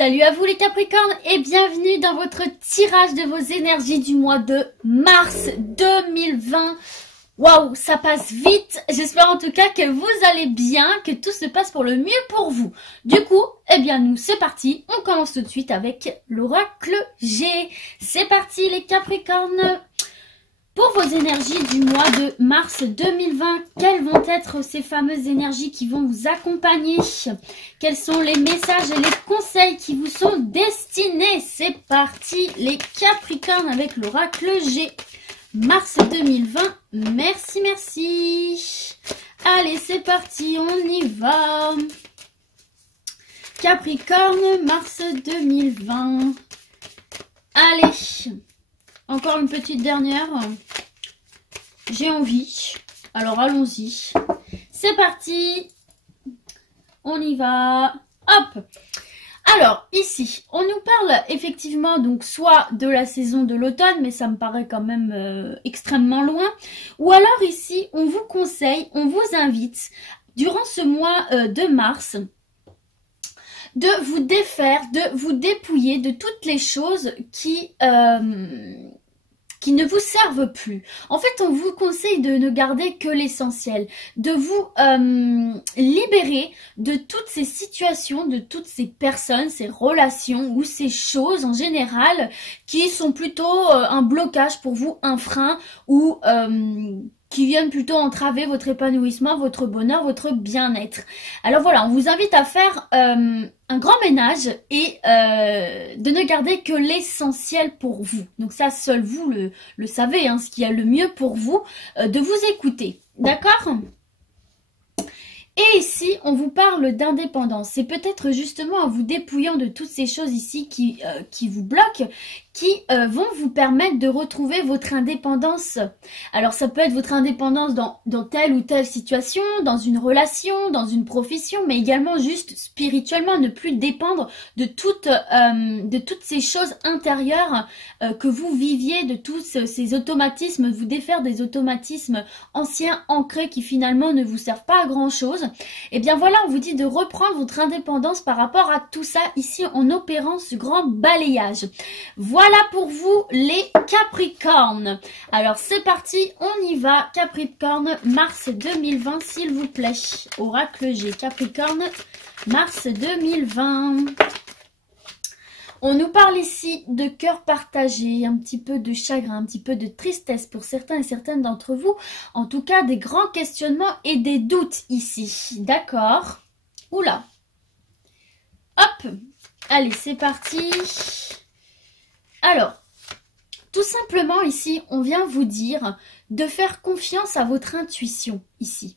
Salut à vous les Capricornes et bienvenue dans votre tirage de vos énergies du mois de mars 2020. Waouh, ça passe vite. J'espère en tout cas que vous allez bien, que tout se passe pour le mieux pour vous. Du coup, eh bien nous, c'est parti. On commence tout de suite avec l'oracle G. C'est parti les Capricornes. Pour vos énergies du mois de mars 2020, quelles vont être ces fameuses énergies qui vont vous accompagner? Quels sont les messages et les conseils qui vous sont destinés? C'est parti les Capricornes avec l'oracle G. Mars 2020, merci, merci. Allez, c'est parti, on y va. Capricorne, mars 2020. Allez. Encore une petite dernière. J'ai envie. Alors allons-y. C'est parti. On y va. Hop. Alors ici, on nous parle effectivement donc soit de la saison de l'automne, mais ça me paraît quand même extrêmement loin. Ou alors ici, on vous conseille, on vous invite durant ce mois de mars de vous défaire, de vous dépouiller de toutes les choses qui ne vous servent plus. En fait, on vous conseille de ne garder que l'essentiel, de vous libérer de toutes ces situations, de toutes ces personnes, ces relations ou ces choses en général qui sont plutôt un blocage pour vous, un frein ou qui viennent plutôt entraver votre épanouissement, votre bonheur, votre bien-être. Alors voilà, on vous invite à faire un grand ménage et de ne garder que l'essentiel pour vous. Donc ça, seul vous le savez, hein, ce qui est le mieux pour vous, de vous écouter. D'accord ? Et ici, on vous parle d'indépendance. C'est peut-être justement en vous dépouillant de toutes ces choses ici qui vous bloquent, qui vont vous permettre de retrouver votre indépendance. Alors ça peut être votre indépendance dans telle ou telle situation, dans une relation, dans une profession, mais également juste spirituellement, ne plus dépendre de toutes ces choses intérieures que vous viviez, de tous ces automatismes, vous défaire des automatismes anciens, ancrés, qui finalement ne vous servent pas à grand chose. Et bien voilà, on vous dit de reprendre votre indépendance par rapport à tout ça ici en opérant ce grand balayage. Voilà pour vous les Capricornes. Alors c'est parti, on y va. Capricorne, mars 2020 s'il vous plaît. Oracle G, Capricorne, mars 2020. On nous parle ici de cœur partagé, un petit peu de chagrin, un petit peu de tristesse pour certains et certaines d'entre vous. En tout cas, des grands questionnements et des doutes ici. D'accord? Oula. Hop. Allez, c'est parti. Alors, tout simplement ici, on vient vous dire de faire confiance à votre intuition ici,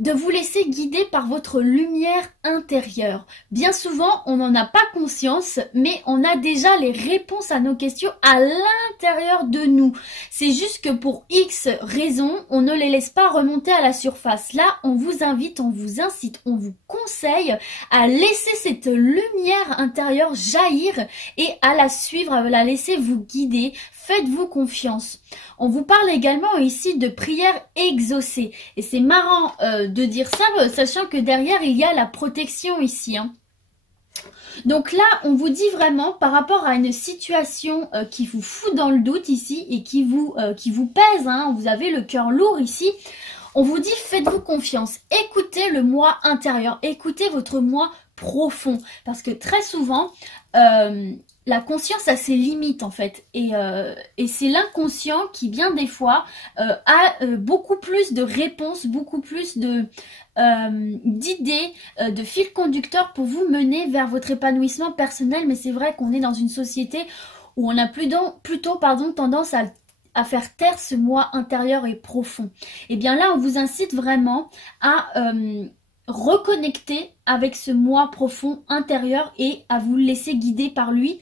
de vous laisser guider par votre lumière intérieure. Bien souvent, on n'en a pas conscience, mais on a déjà les réponses à nos questions à l'intérieur de nous. C'est juste que pour X raisons, on ne les laisse pas remonter à la surface. Là, on vous invite, on vous incite, on vous conseille à laisser cette lumière intérieure jaillir et à la suivre, à la laisser vous guider. Faites-vous confiance. On vous parle également ici de prières exaucées. Et c'est marrant de dire ça, sachant que derrière, il y a la protection ici. Hein. Donc là, on vous dit vraiment, par rapport à une situation qui vous fout dans le doute ici et qui vous pèse, hein, vous avez le cœur lourd ici, on vous dit faites-vous confiance. Écoutez le moi intérieur, écoutez votre moi profond. Parce que très souvent... la conscience a ses limites en fait et c'est l'inconscient qui bien des fois a beaucoup plus de réponses, beaucoup plus de d'idées, de fil conducteur pour vous mener vers votre épanouissement personnel. Mais c'est vrai qu'on est dans une société où on a plutôt tendance à faire taire ce moi intérieur et profond. Et bien là on vous incite vraiment à reconnecter avec ce moi profond intérieur et à vous laisser guider par lui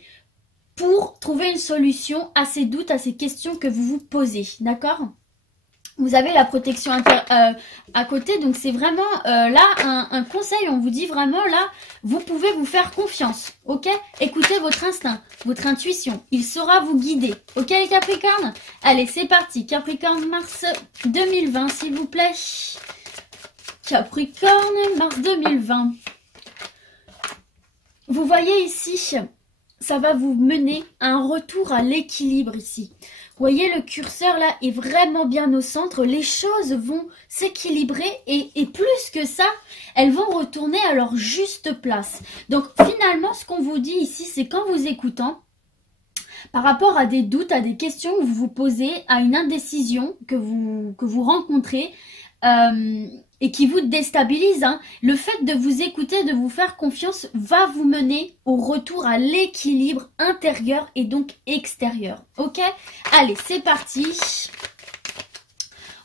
pour trouver une solution à ces doutes, à ces questions que vous vous posez, d'accord? Vous avez la protection à côté, donc c'est vraiment là un conseil, on vous dit vraiment là, vous pouvez vous faire confiance, ok? Écoutez votre instinct, votre intuition, il saura vous guider, ok les Capricornes? Allez, c'est parti, Capricorne, mars 2020 s'il vous plaît. Capricorne, mars 2020. vous voyez ici, ça va vous mener à un retour à l'équilibre ici. Vous voyez, le curseur là est vraiment bien au centre. Les choses vont s'équilibrer et plus que ça, elles vont retourner à leur juste place. Donc finalement, ce qu'on vous dit ici, c'est qu'en vous écoutant, par rapport à des doutes, à des questions que vous vous posez, à une indécision que vous rencontrez et qui vous déstabilise, hein, le fait de vous écouter, de vous faire confiance va vous mener au retour à l'équilibre intérieur et donc extérieur. Ok? Allez, c'est parti.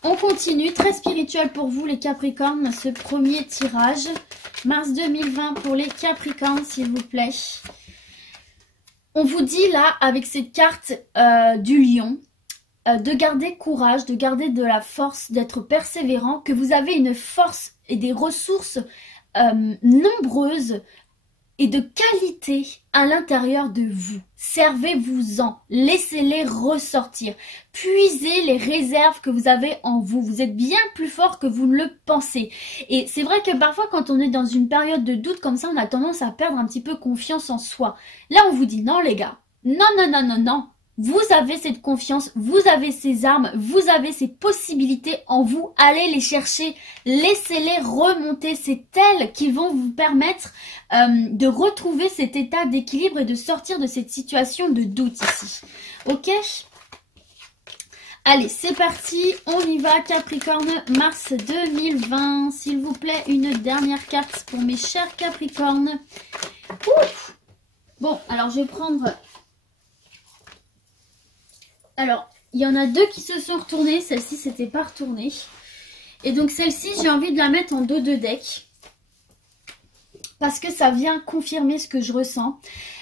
On continue. Très spirituel pour vous les Capricornes, ce premier tirage. Mars 2020 pour les Capricornes, s'il vous plaît. On vous dit là, avec cette carte du lion, de garder courage, de garder de la force, d'être persévérant, que vous avez une force et des ressources nombreuses et de qualité à l'intérieur de vous. Servez-vous-en, laissez-les ressortir. Puisez les réserves que vous avez en vous. Vous êtes bien plus fort que vous ne le pensez. Et c'est vrai que parfois quand on est dans une période de doute comme ça, on a tendance à perdre un petit peu confiance en soi. Là, on vous dit non les gars, non, non, non, non, non. Vous avez cette confiance, vous avez ces armes, vous avez ces possibilités en vous. Allez les chercher, laissez-les remonter. C'est elles qui vont vous permettre de retrouver cet état d'équilibre et de sortir de cette situation de doute ici. Ok? Allez, c'est parti, on y va Capricorne, mars 2020. S'il vous plaît, une dernière carte pour mes chers Capricornes. Ouf. Bon, alors je vais prendre... Alors, il y en a deux qui se sont retournées. Celle-ci, c'était pas retournée. Et donc, celle-ci, j'ai envie de la mettre en dos de deck. Parce que ça vient confirmer ce que je ressens.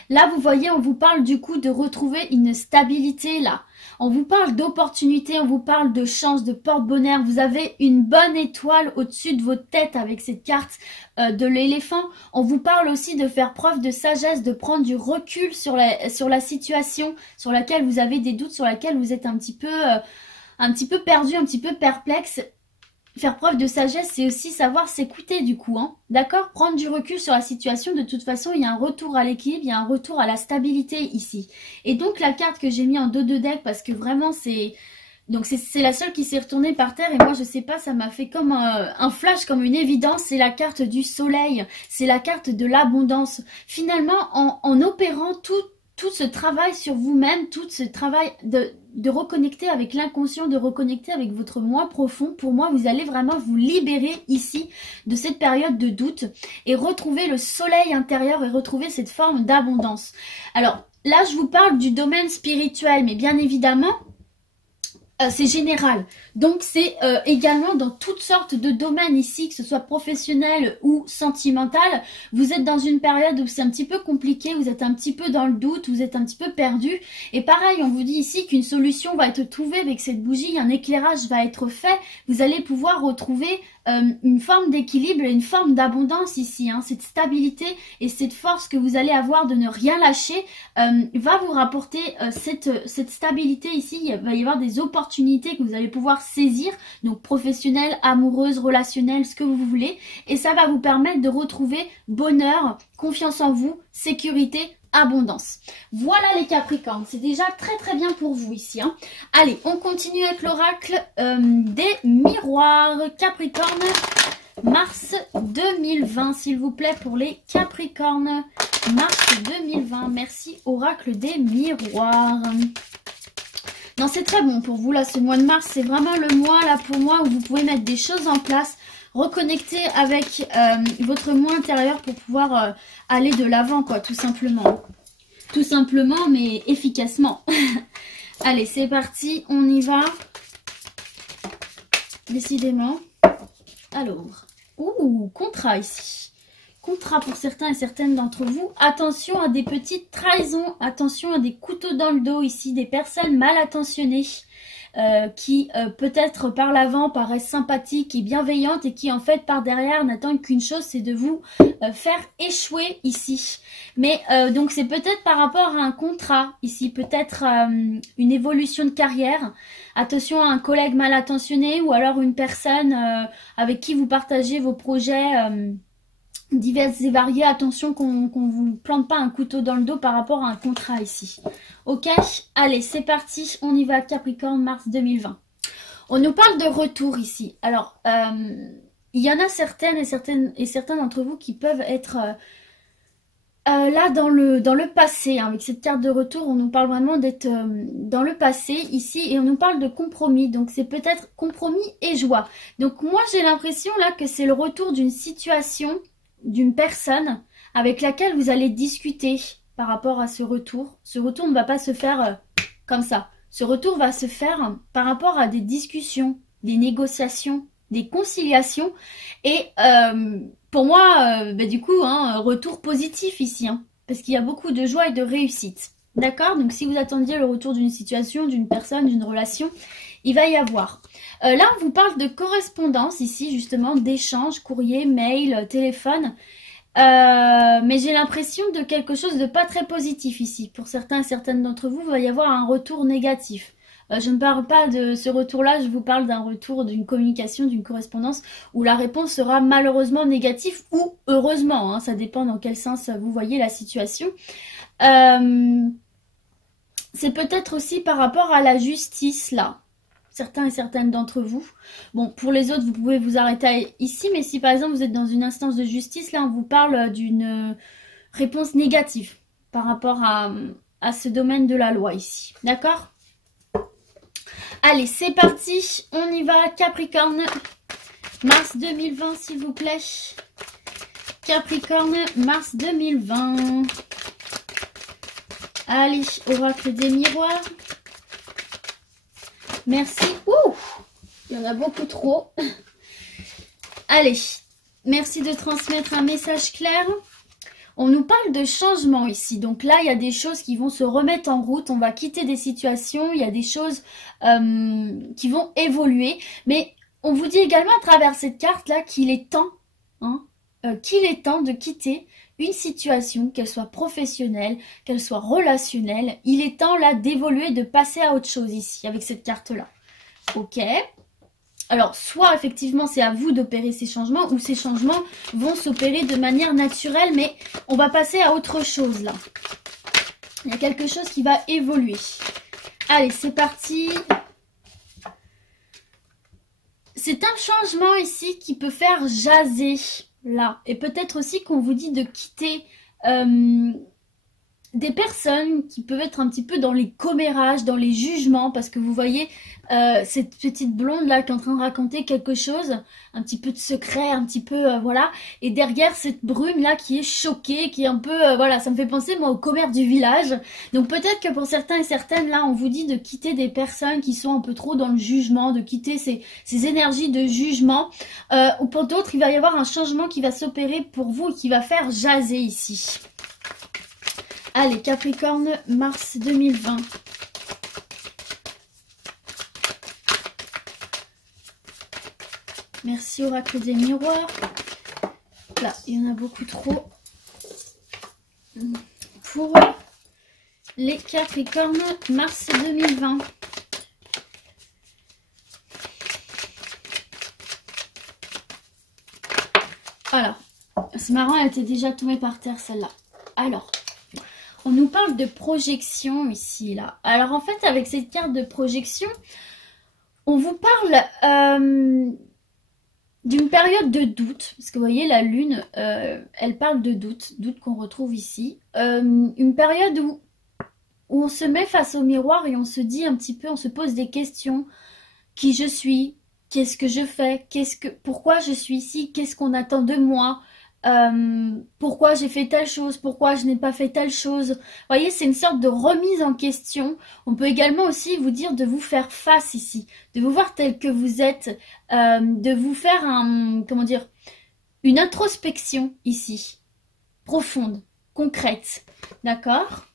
Là, vous voyez, on vous parle du coup de retrouver une stabilité là. On vous parle d'opportunité, on vous parle de chance, de porte-bonheur. Vous avez une bonne étoile au-dessus de votre tête avec cette carte de l'éléphant. On vous parle aussi de faire preuve de sagesse, de prendre du recul sur la situation sur laquelle vous avez des doutes, sur laquelle vous êtes un petit peu perdu, un petit peu perplexe. Faire preuve de sagesse, c'est aussi savoir s'écouter du coup, hein. D'accord? Prendre du recul sur la situation. De toute façon, il y a un retour à l'équilibre, il y a un retour à la stabilité ici. Et donc, la carte que j'ai mis en dos de deck, parce que vraiment, c'est la seule qui s'est retournée par terre. Et moi, je sais pas, ça m'a fait comme un flash, comme une évidence. C'est la carte du soleil. C'est la carte de l'abondance. Finalement, en opérant tout ce travail sur vous-même, tout ce travail de reconnecter avec l'inconscient, de reconnecter avec votre moi profond. Pour moi, vous allez vraiment vous libérer ici de cette période de doute et retrouver le soleil intérieur et retrouver cette forme d'abondance. Alors là, je vous parle du domaine spirituel, mais bien évidemment, c'est général. Donc c'est également dans toutes sortes de domaines ici, que ce soit professionnel ou sentimental. Vous êtes dans une période où c'est un petit peu compliqué, vous êtes un petit peu dans le doute, vous êtes un petit peu perdu. Et pareil, on vous dit ici qu'une solution va être trouvée avec cette bougie, un éclairage va être fait. Vous allez pouvoir retrouver une forme d'équilibre et une forme d'abondance ici, hein. Cette stabilité et cette force que vous allez avoir de ne rien lâcher va vous rapporter cette stabilité ici. Il va y avoir des opportunités que vous allez pouvoir saisir, donc professionnelles, amoureuses, relationnelles, ce que vous voulez, et ça va vous permettre de retrouver bonheur, confiance en vous, sécurité, abondance. Voilà les Capricornes, c'est déjà très très bien pour vous ici, hein. Allez, on continue avec l'oracle des miroirs. Capricorne, mars 2020, s'il vous plaît, pour les Capricornes. Mars 2020, merci oracle des miroirs. Non, c'est très bon pour vous là, ce mois de mars, c'est vraiment le mois là pour moi où vous pouvez mettre des choses en place, reconnecter avec votre moi intérieur pour pouvoir aller de l'avant, quoi, tout simplement. Tout simplement, mais efficacement. Allez, c'est parti, on y va. Décidément. Alors, ouh, contrat ici. Contrat pour certains et certaines d'entre vous. Attention à des petites trahisons, attention à des couteaux dans le dos ici, des personnes mal attentionnées qui peut-être par l'avant paraissent sympathiques et bienveillantes et qui en fait par derrière n'attendent qu'une chose, c'est de vous faire échouer ici. Mais donc c'est peut-être par rapport à un contrat ici, peut-être une évolution de carrière. Attention à un collègue mal attentionné ou alors une personne avec qui vous partagez vos projets diverses et variées. Attention qu'on vous plante pas un couteau dans le dos par rapport à un contrat ici. Ok, allez, c'est parti. On y va, Capricorne, mars 2020. On nous parle de retour ici. Alors, il y en a certaines et certains d'entre vous qui peuvent être là dans le passé. Hein. Avec cette carte de retour, on nous parle vraiment d'être dans le passé ici et on nous parle de compromis. Donc, c'est peut-être compromis et joie. Donc, moi, j'ai l'impression là que c'est le retour d'une situation, d'une personne avec laquelle vous allez discuter par rapport à ce retour. Ce retour ne va pas se faire comme ça. Ce retour va se faire par rapport à des discussions, des négociations, des conciliations. Et pour moi, du coup, hein, retour positif ici. Hein, parce qu'il y a beaucoup de joie et de réussite. D'accord? Donc si vous attendiez le retour d'une situation, d'une personne, d'une relation, il va y avoir. Là, on vous parle de correspondance ici, justement, d'échanges, courrier, mail, téléphone. Mais j'ai l'impression de quelque chose de pas très positif ici. Pour certains et certaines d'entre vous, il va y avoir un retour négatif. Je ne parle pas de ce retour-là, je vous parle d'un retour, d'une communication, d'une correspondance où la réponse sera malheureusement négative ou heureusement. Hein, ça dépend dans quel sens vous voyez la situation. C'est peut-être aussi par rapport à la justice là. Certains et certaines d'entre vous. Bon, pour les autres, vous pouvez vous arrêter ici, mais si par exemple vous êtes dans une instance de justice, là on vous parle d'une réponse négative par rapport à ce domaine de la loi ici. D'accord? Allez, c'est parti, on y va, Capricorne, mars 2020 s'il vous plaît. Capricorne, mars 2020. Allez, oracle des miroirs. Merci. Ouh, il y en a beaucoup trop. Allez, merci de transmettre un message clair. On nous parle de changement ici. Donc là, il y a des choses qui vont se remettre en route. On va quitter des situations. Il y a des choses qui vont évoluer. Mais on vous dit également à travers cette carte-là qu'il est temps, hein, de quitter une situation, qu'elle soit professionnelle, qu'elle soit relationnelle. Il est temps là d'évoluer, de passer à autre chose ici, avec cette carte-là. Ok. Alors, soit effectivement c'est à vous d'opérer ces changements, ou ces changements vont s'opérer de manière naturelle, mais on va passer à autre chose là. Il y a quelque chose qui va évoluer. Allez, c'est parti. C'est un changement ici qui peut faire jaser là. Et peut-être aussi qu'on vous dit de quitter des personnes qui peuvent être un petit peu dans les commérages, dans les jugements, parce que vous voyez cette petite blonde là qui est en train de raconter quelque chose, un petit peu de secret, un petit peu voilà, et derrière cette brune là qui est choquée, qui est un peu voilà, ça me fait penser moi au commère du village. Donc peut-être que pour certains et certaines là on vous dit de quitter des personnes qui sont un peu trop dans le jugement, de quitter ces énergies de jugement, ou pour d'autres il va y avoir un changement qui va s'opérer pour vous et qui va faire jaser ici. Allez, Capricorne, mars 2020. Merci, oracle des miroirs. Là, il y en a beaucoup trop. Pour les Capricornes, mars 2020. Alors, c'est marrant, elle était déjà tombée par terre, celle-là. Alors... on nous parle de projection ici, là. Alors, en fait, avec cette carte de projection, on vous parle d'une période de doute. Parce que vous voyez, la lune, elle parle de doute. Doute qu'on retrouve ici. Une période où on se met face au miroir et on se dit un petit peu, on se pose des questions. Qui je suis? Qu'est-ce que je fais? Pourquoi je suis ici? Qu'est-ce qu'on attend de moi? Pourquoi j'ai fait telle chose, pourquoi je n'ai pas fait telle chose. Vous voyez, c'est une sorte de remise en question. On peut également aussi vous dire de vous faire face ici, de vous voir tel que vous êtes, de vous faire comment dire, une introspection ici, profonde, concrète, d'accord?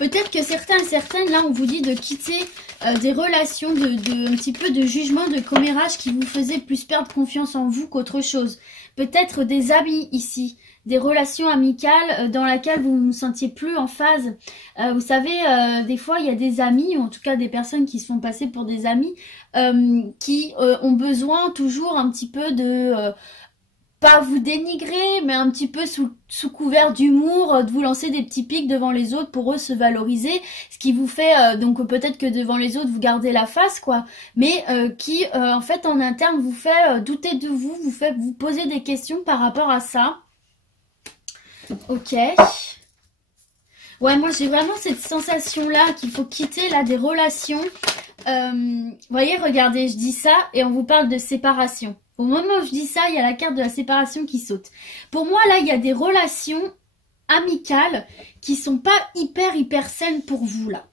Peut-être que certains et certaines, là, on vous dit de quitter des relations, un petit peu de jugement, de commérage qui vous faisaient plus perdre confiance en vous qu'autre chose. Peut-être des amis ici, des relations amicales dans lesquelles vous ne vous sentiez plus en phase. Vous savez, des fois, il y a des amis, ou en tout cas des personnes qui se font passer pour des amis, qui ont besoin toujours un petit peu de... pas vous dénigrer, mais un petit peu sous couvert d'humour, de vous lancer des petits pics devant les autres pour eux se valoriser, ce qui vous fait, donc peut-être que devant les autres vous gardez la face quoi, mais qui en fait en interne vous fait douter de vous, vous fait vous poser des questions par rapport à ça. Ok. Ouais, moi j'ai vraiment cette sensation là qu'il faut quitter là des relations. Voyez, regardez, je dis ça et on vous parle de séparation. Au moment où je dis ça, il y a la carte de la séparation qui saute. Pour moi, là, il y a des relations amicales qui sont pas hyper saines pour vous, là.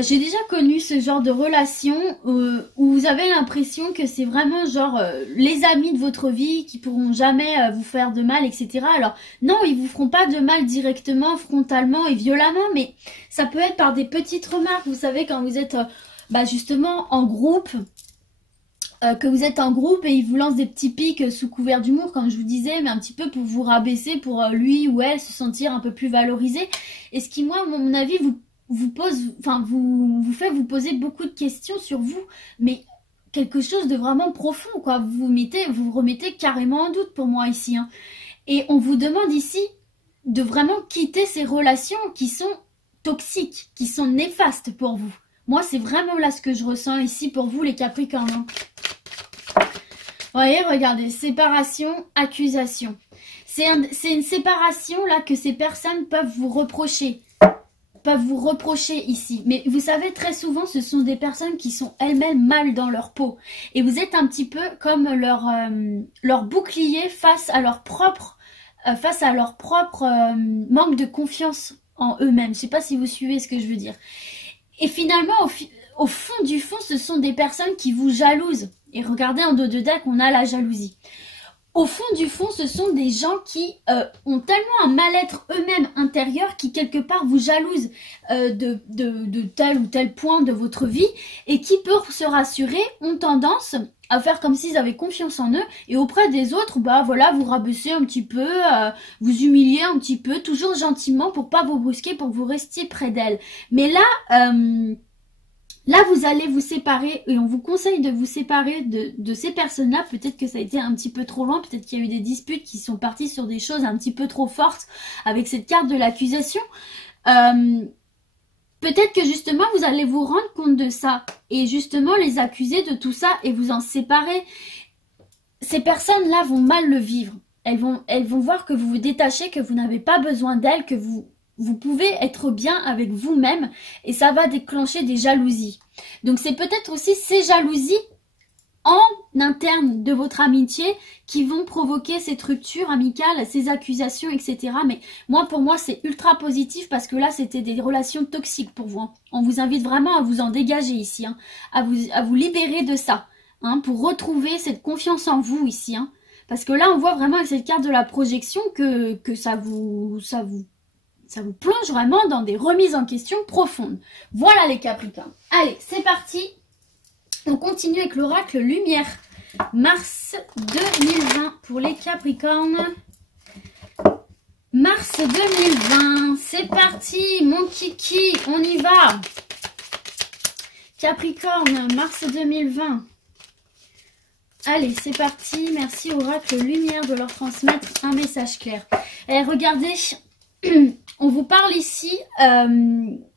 J'ai déjà connu ce genre de relation où vous avez l'impression que c'est vraiment genre les amis de votre vie qui pourront jamais vous faire de mal, etc. Alors, non, ils vous feront pas de mal directement, frontalement et violemment, mais ça peut être par des petites remarques. Vous savez, quand vous êtes justement en groupe... que vous êtes en groupe et il vous lance des petits pics sous couvert d'humour, comme je vous disais, mais un petit peu pour vous rabaisser, pour lui ou elle se sentir un peu plus valorisé. Et ce qui, moi, à mon avis, vous pose, enfin, vous fait vous poser beaucoup de questions sur vous, mais quelque chose de vraiment profond, quoi. Vous vous remettez carrément en doute pour moi ici, hein. Et on vous demande ici de vraiment quitter ces relations qui sont toxiques, qui sont néfastes pour vous. Moi, c'est vraiment là ce que je ressens ici pour vous, les Capricornes, hein. Voyez, regardez, séparation, accusation. C'est une séparation là que ces personnes peuvent vous reprocher. Ici. Mais vous savez, très souvent, ce sont des personnes qui sont elles-mêmes mal dans leur peau. Et vous êtes un petit peu comme leur bouclier face à leur propre manque de confiance en eux-mêmes. Je sais pas si vous suivez ce que je veux dire. Et finalement, au fond du fond, ce sont des personnes qui vous jalousent. Et regardez, en dos de deck, on a la jalousie. Au fond du fond, ce sont des gens qui ont tellement un mal-être eux-mêmes intérieur qui, quelque part, vous jalousent de tel ou tel point de votre vie et qui, pour se rassurer, ont tendance à faire comme s'ils avaient confiance en eux et auprès des autres, voilà, vous rabaisser un petit peu, vous humilier un petit peu, toujours gentiment pour pas vous brusquer, pour que vous restiez près d'elles. Mais là... Là, vous allez vous séparer et on vous conseille de vous séparer de ces personnes-là. Peut-être que ça a été un petit peu trop loin, peut-être qu'il y a eu des disputes qui sont parties sur des choses un petit peu trop fortes avec cette carte de l'accusation. Peut-être que justement, vous allez vous rendre compte de ça et justement les accuser de tout ça et vous en séparer. Ces personnes-là vont mal le vivre. Elles vont voir que vous vous détachez, que vous n'avez pas besoin d'elles, que vous pouvez être bien avec vous-même et ça va déclencher des jalousies. Donc c'est peut-être aussi ces jalousies en interne de votre amitié qui vont provoquer cette rupture amicale, ces accusations, etc. Mais moi, pour moi, c'est ultra positif parce que là, c'était des relations toxiques pour vous, hein. On vous invite vraiment à vous en dégager ici, hein, à vous libérer de ça, hein, pour retrouver cette confiance en vous ici, hein. Parce que là, on voit vraiment avec cette carte de la projection que ça vous plonge vraiment dans des remises en question profondes. Voilà les Capricornes. Allez, c'est parti. On continue avec l'oracle Lumière. Mars 2020 pour les Capricornes. Mars 2020. C'est parti, mon kiki. On y va. Capricorne, mars 2020. Allez, c'est parti. Merci oracle Lumière de leur transmettre un message clair. Et regardez... On vous parle ici,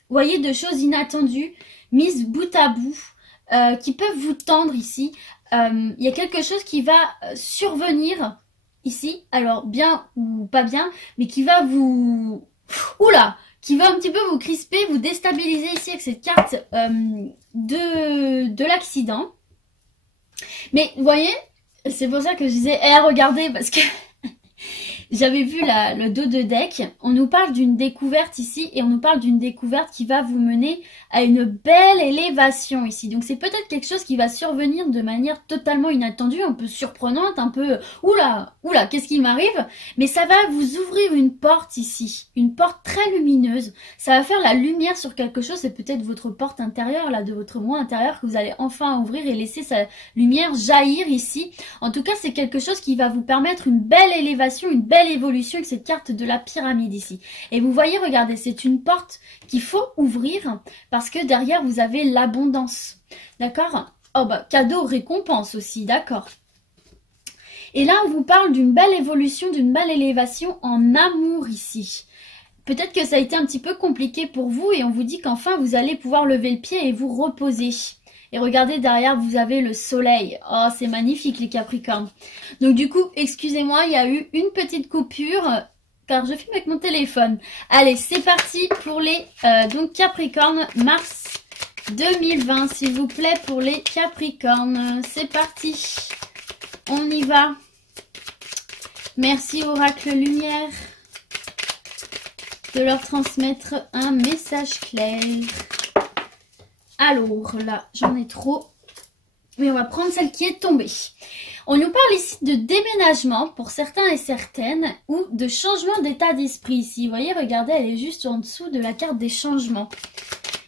voyez, de choses inattendues, mises bout à bout, qui peuvent vous tendre ici. Il y a quelque chose qui va survenir ici, alors bien ou pas bien, mais qui va vous... Oula, qui va un petit peu vous crisper, vous déstabiliser ici avec cette carte de l'accident. Mais vous voyez, c'est pour ça que je disais, regardez, parce que... J'avais vu le dos de deck. On nous parle d'une découverte ici et on nous parle d'une découverte qui va vous mener à une belle élévation ici. Donc c'est peut-être quelque chose qui va survenir de manière totalement inattendue, un peu surprenante, un peu oula, oula, qu'est-ce qui m'arrive? Mais ça va vous ouvrir une porte ici, une porte très lumineuse. Ça va faire la lumière sur quelque chose, c'est peut-être votre porte intérieure là, de votre moi intérieur que vous allez enfin ouvrir et laisser sa lumière jaillir ici. En tout cas, c'est quelque chose qui va vous permettre une belle élévation, une belle évolution avec cette carte de la pyramide ici. Et vous voyez, regardez, c'est une porte qu'il faut ouvrir parce que derrière, vous avez l'abondance. D'accord? Oh bah, cadeau, récompense aussi, d'accord. Et là, on vous parle d'une belle évolution, d'une belle élévation en amour ici. Peut-être que ça a été un petit peu compliqué pour vous et on vous dit qu'enfin, vous allez pouvoir lever le pied et vous reposer. Et regardez derrière, vous avez le soleil. Oh, c'est magnifique les Capricornes. Donc du coup, excusez-moi, il y a eu une petite coupure car je filme avec mon téléphone. Allez, c'est parti pour les donc Capricornes mars 2020, s'il vous plaît, pour les Capricornes. C'est parti. On y va. Merci Oracle Lumière de leur transmettre un message clair. Alors là, j'en ai trop. Mais on va prendre celle qui est tombée. On nous parle ici de déménagement pour certains et certaines ou de changement d'état d'esprit ici. Vous voyez, regardez, elle est juste en dessous de la carte des changements.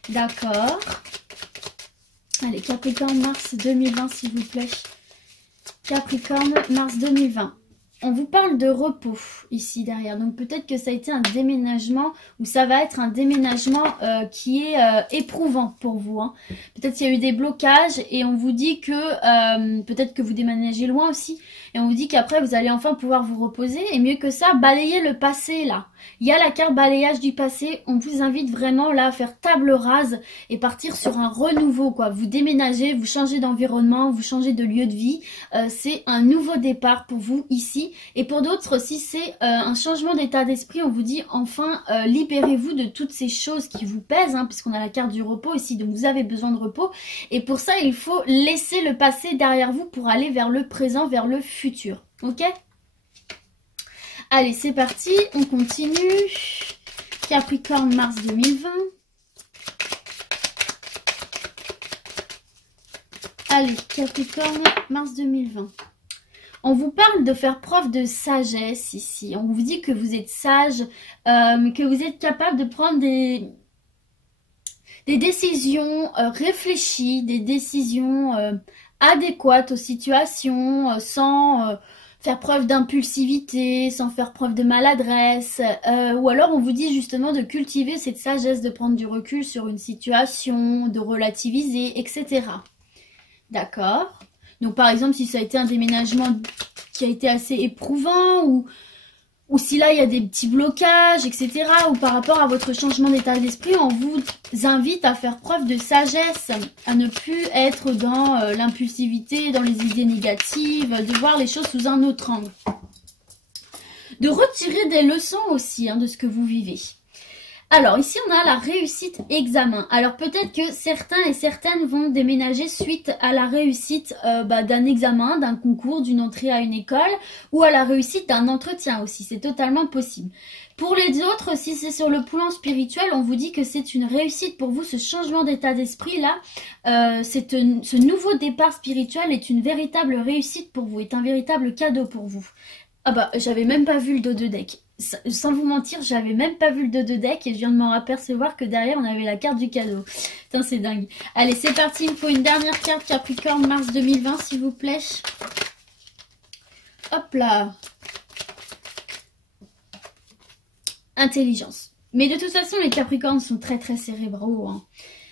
D'accord. Allez, Capricorne, mars 2020, s'il vous plaît. Capricorne, mars 2020. On vous parle de repos ici derrière. Donc peut-être que ça a été un déménagement ou ça va être un déménagement qui est éprouvant pour vous. Hein. Peut-être qu'il y a eu des blocages et on vous dit que peut-être que vous déménagez loin aussi. Et on vous dit qu'après vous allez enfin pouvoir vous reposer. Et mieux que ça, balayer le passé là. Il y a la carte balayage du passé. On vous invite vraiment là à faire table rase et partir sur un renouveau, quoi. Vous déménagez, vous changez d'environnement, vous changez de lieu de vie. C'est un nouveau départ pour vous ici. Et pour d'autres, si c'est un changement d'état d'esprit, on vous dit enfin libérez-vous de toutes ces choses qui vous pèsent, hein, puisqu'on a la carte du repos ici, donc vous avez besoin de repos. Et pour ça, il faut laisser le passé derrière vous pour aller vers le présent, vers le futur. Ok ? Allez, c'est parti, on continue. Capricorne, mars 2020. Allez, Capricorne, mars 2020. On vous parle de faire preuve de sagesse ici. On vous dit que vous êtes sage, que vous êtes capable de prendre des décisions réfléchies, des décisions adéquates aux situations, sans faire preuve d'impulsivité, sans faire preuve de maladresse. Ou alors on vous dit justement de cultiver cette sagesse, de prendre du recul sur une situation, de relativiser, etc. D'accord ? Donc par exemple, si ça a été un déménagement qui a été assez éprouvant ou si là il y a des petits blocages, etc. ou par rapport à votre changement d'état d'esprit, on vous invite à faire preuve de sagesse, à ne plus être dans l'impulsivité, dans les idées négatives, de voir les choses sous un autre angle. De retirer des leçons aussi de ce que vous vivez. Alors, ici, on a la réussite examen. Alors, peut-être que certains et certaines vont déménager suite à la réussite d'un examen, d'un concours, d'une entrée à une école ou à la réussite d'un entretien aussi. C'est totalement possible. Pour les autres, si c'est sur le plan spirituel, on vous dit que c'est une réussite pour vous. Ce changement d'état d'esprit-là, ce nouveau départ spirituel est une véritable réussite pour vous, est un véritable cadeau pour vous. Ah bah, j'avais même pas vu le dos de deck. Sans vous mentir, j'avais même pas vu le dos de deck et je viens de m'en apercevoir que derrière on avait la carte du cadeau. Putain, c'est dingue. Allez, c'est parti, il me faut une dernière carte Capricorne mars 2020 s'il vous plaît. Hop là. Intelligence. Mais de toute façon, les Capricornes sont très très cérébraux. Hein.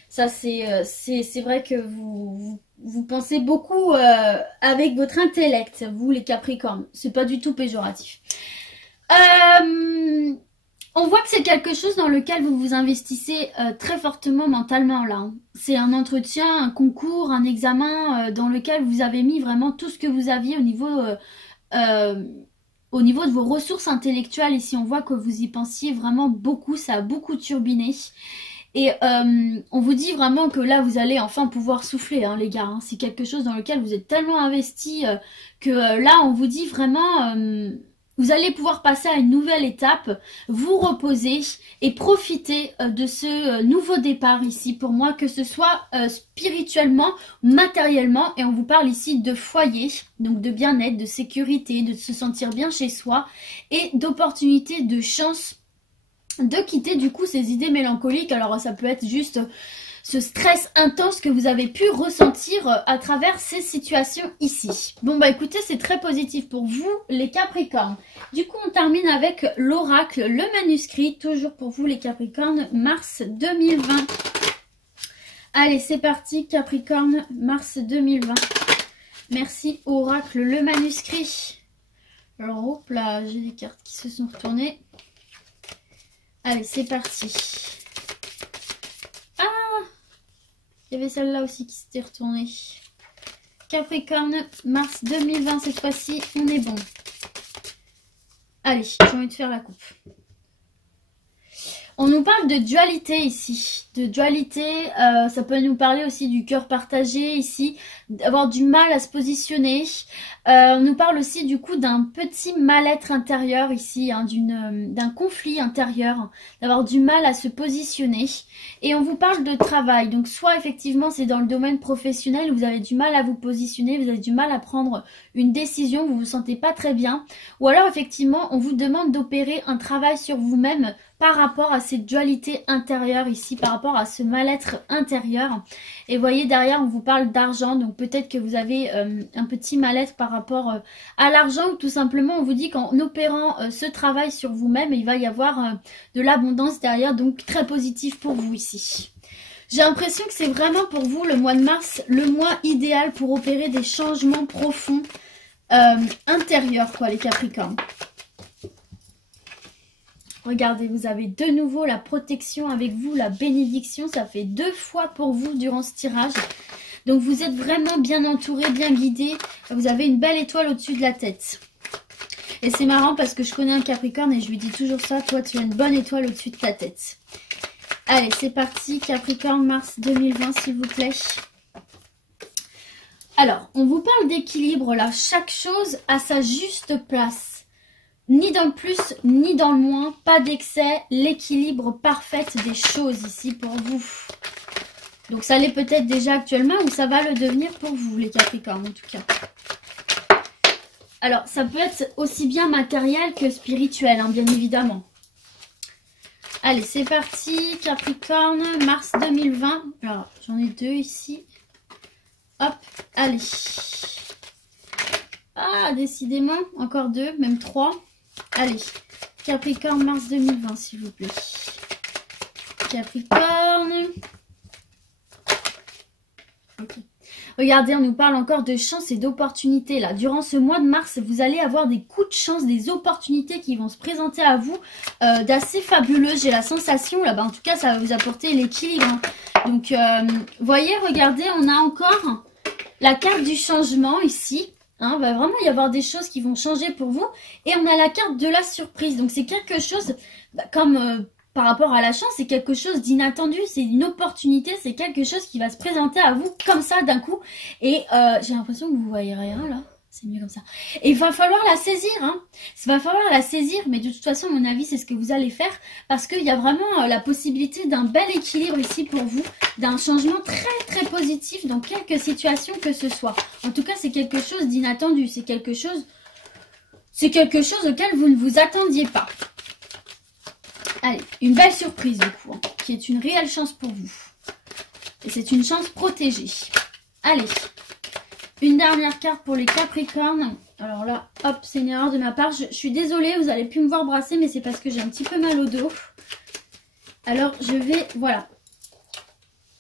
Ça, c'est vrai que vous pensez beaucoup avec votre intellect, vous les Capricornes. C'est pas du tout péjoratif. On voit que c'est quelque chose dans lequel vous vous investissez très fortement mentalement là. Hein. C'est un entretien, un concours, un examen dans lequel vous avez mis vraiment tout ce que vous aviez au niveau de vos ressources intellectuelles. Ici, on voit que vous y pensiez vraiment beaucoup, ça a beaucoup turbiné. Et on vous dit vraiment que là, vous allez enfin pouvoir souffler, les gars. Hein. C'est quelque chose dans lequel vous êtes tellement investi que là, on vous dit vraiment... Vous allez pouvoir passer à une nouvelle étape, vous reposer et profiter de ce nouveau départ ici pour moi, que ce soit spirituellement, matériellement, et on vous parle ici de foyer, donc de bien-être, de sécurité, de se sentir bien chez soi et d'opportunités, de chance de quitter du coup ces idées mélancoliques. Alors ça peut être juste ce stress intense que vous avez pu ressentir à travers ces situations ici. Bon bah écoutez, c'est très positif pour vous les Capricornes. Du coup on termine avec l'oracle, le manuscrit, toujours pour vous les Capricornes, mars 2020. Allez c'est parti Capricorne, mars 2020. Merci oracle, le manuscrit. Alors hop là, j'ai des cartes qui se sont retournées. Allez c'est parti. Il y avait celle-là aussi qui s'était retournée. Capricorne, mars 2020, cette fois-ci, on est bon. Allez, j'ai envie de faire la coupe. On nous parle de dualité ici. De dualité, ça peut nous parler aussi du cœur partagé ici, d'avoir du mal à se positionner. On nous parle aussi du coup d'un petit mal-être intérieur ici, hein, d'un conflit intérieur, d'avoir du mal à se positionner. Et on vous parle de travail. Donc soit effectivement c'est dans le domaine professionnel, vous avez du mal à vous positionner, vous avez du mal à prendre une décision, vous vous sentez pas très bien. Ou alors effectivement on vous demande d'opérer un travail sur vous-même par rapport à cette dualité intérieure ici, par rapport à ce mal-être intérieur. Et voyez derrière on vous parle d'argent, donc peut-être que vous avez un petit mal-être par rapport à l'argent, ou tout simplement on vous dit qu'en opérant ce travail sur vous-même, il va y avoir de l'abondance derrière, donc très positif pour vous ici. J'ai l'impression que c'est vraiment pour vous le mois de mars, le mois idéal pour opérer des changements profonds intérieurs quoi les Capricornes. Regardez, vous avez de nouveau la protection avec vous, la bénédiction. Ça fait 2 fois pour vous durant ce tirage. Donc vous êtes vraiment bien entouré, bien guidé. Vous avez une belle étoile au-dessus de la tête. Et c'est marrant parce que je connais un Capricorne et je lui dis toujours ça. Toi, tu as une bonne étoile au-dessus de ta tête. Allez, c'est parti. Capricorne, mars 2020, s'il vous plaît. Alors, on vous parle d'équilibre là. Chaque chose a sa juste place. Ni dans le plus, ni dans le moins, pas d'excès, l'équilibre parfait des choses ici pour vous. Donc ça l'est peut-être déjà actuellement ou ça va le devenir pour vous les Capricornes en tout cas. Alors ça peut être aussi bien matériel que spirituel, hein, bien évidemment. Allez c'est parti Capricorne, mars 2020. Alors j'en ai 2 ici. Hop, allez. Ah décidément, encore 2, même 3. Allez, Capricorne, mars 2020, s'il vous plaît. Capricorne. Ok. Regardez, on nous parle encore de chance et d'opportunités. Là, durant ce mois de mars, vous allez avoir des coups de chance, des opportunités qui vont se présenter à vous d'assez fabuleux. J'ai la sensation, là, en tout cas, ça va vous apporter l'équilibre. Hein. Donc, voyez, regardez, on a encore la carte du changement ici. Hein, va vraiment y avoir des choses qui vont changer pour vous. Et on a la carte de la surprise. Donc c'est quelque chose, comme par rapport à la chance, c'est quelque chose d'inattendu. C'est une opportunité, c'est quelque chose qui va se présenter à vous comme ça d'un coup. Et j'ai l'impression que vous voyez rien là. C'est mieux comme ça. Et il va falloir la saisir. Hein. Il va falloir la saisir. Mais de toute façon, à mon avis, c'est ce que vous allez faire. Parce qu'il y a vraiment la possibilité d'un bel équilibre ici pour vous. D'un changement très très positif dans quelques situations que ce soit. En tout cas, c'est quelque chose d'inattendu. C'est quelque chose auquel vous ne vous attendiez pas. Allez, une belle surprise du coup. Hein, qui est une réelle chance pour vous. Et c'est une chance protégée. Allez. Une dernière carte pour les Capricornes. Alors là, hop, c'est une erreur de ma part. Je suis désolée, vous allez plus me voir brasser, mais c'est parce que j'ai un petit peu mal au dos. Alors, je vais... Voilà.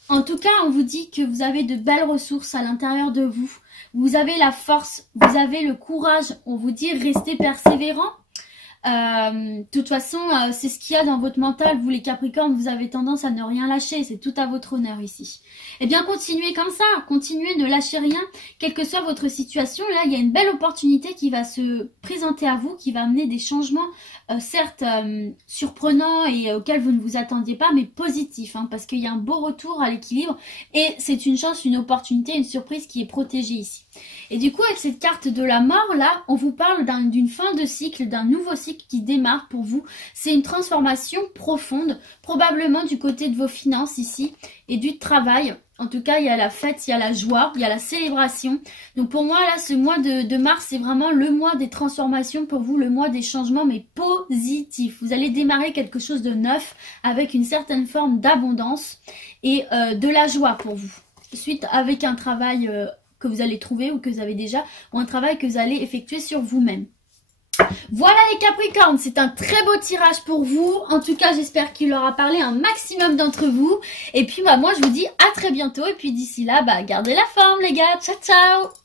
En tout cas, on vous dit que vous avez de belles ressources à l'intérieur de vous. Vous avez la force, vous avez le courage. On vous dit restez persévérant. De toute façon, c'est ce qu'il y a dans votre mental. Vous les Capricornes, vous avez tendance à ne rien lâcher. C'est tout à votre honneur ici. Eh bien, continuez comme ça. Continuez, ne lâchez rien. Quelle que soit votre situation, là, il y a une belle opportunité qui va se présenter à vous, qui va amener des changements, certes surprenants et auxquels vous ne vous attendiez pas, mais positifs, hein, parce qu'il y a un beau retour à l'équilibre et c'est une chance, une opportunité, une surprise qui est protégée ici. Et du coup, avec cette carte de la mort, là, on vous parle d'une fin de cycle, d'un nouveau cycle qui démarre pour vous. C'est une transformation profonde, probablement du côté de vos finances ici et du travail. En tout cas, il y a la fête, il y a la joie, il y a la célébration. Donc pour moi, là, ce mois de mars, c'est vraiment le mois des transformations pour vous, le mois des changements, mais positifs. Vous allez démarrer quelque chose de neuf avec une certaine forme d'abondance et de la joie pour vous. Suite avec un travail que vous allez trouver ou que vous avez déjà, ou un travail que vous allez effectuer sur vous-même. Voilà les Capricornes, c'est un très beau tirage pour vous. En tout cas, j'espère qu'il aura parlé un maximum d'entre vous. Et puis, moi, je vous dis à très bientôt. Et puis, d'ici là, gardez la forme, les gars. Ciao, ciao!